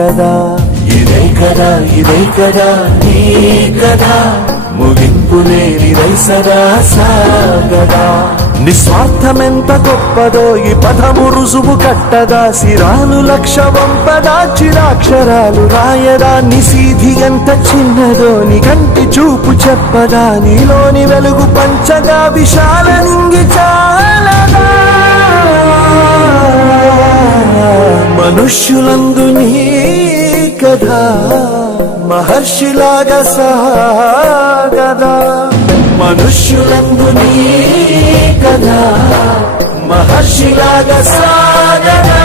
కదా ఇదే కదా నీ కదా ముగింపు లేని రైసరా సాగదా నిస్వార్థమెంత గొప్పదో ఈ పదము రుజువు కట్టదా సిరాలు లక్ష వంపదా చిరాక్షరాలు రాయదా నిసీధి ఎంత చిన్నదో నీ కంటి చూపు చెప్పదా నీలోని వెలుగు పంచగా విశాల నింగి చాలదా మనుష్యులందు నీ కథా మహర్షిలాగా సాగదా మనుష్యులందు నీ కథా మహర్షిలాగా సాగదా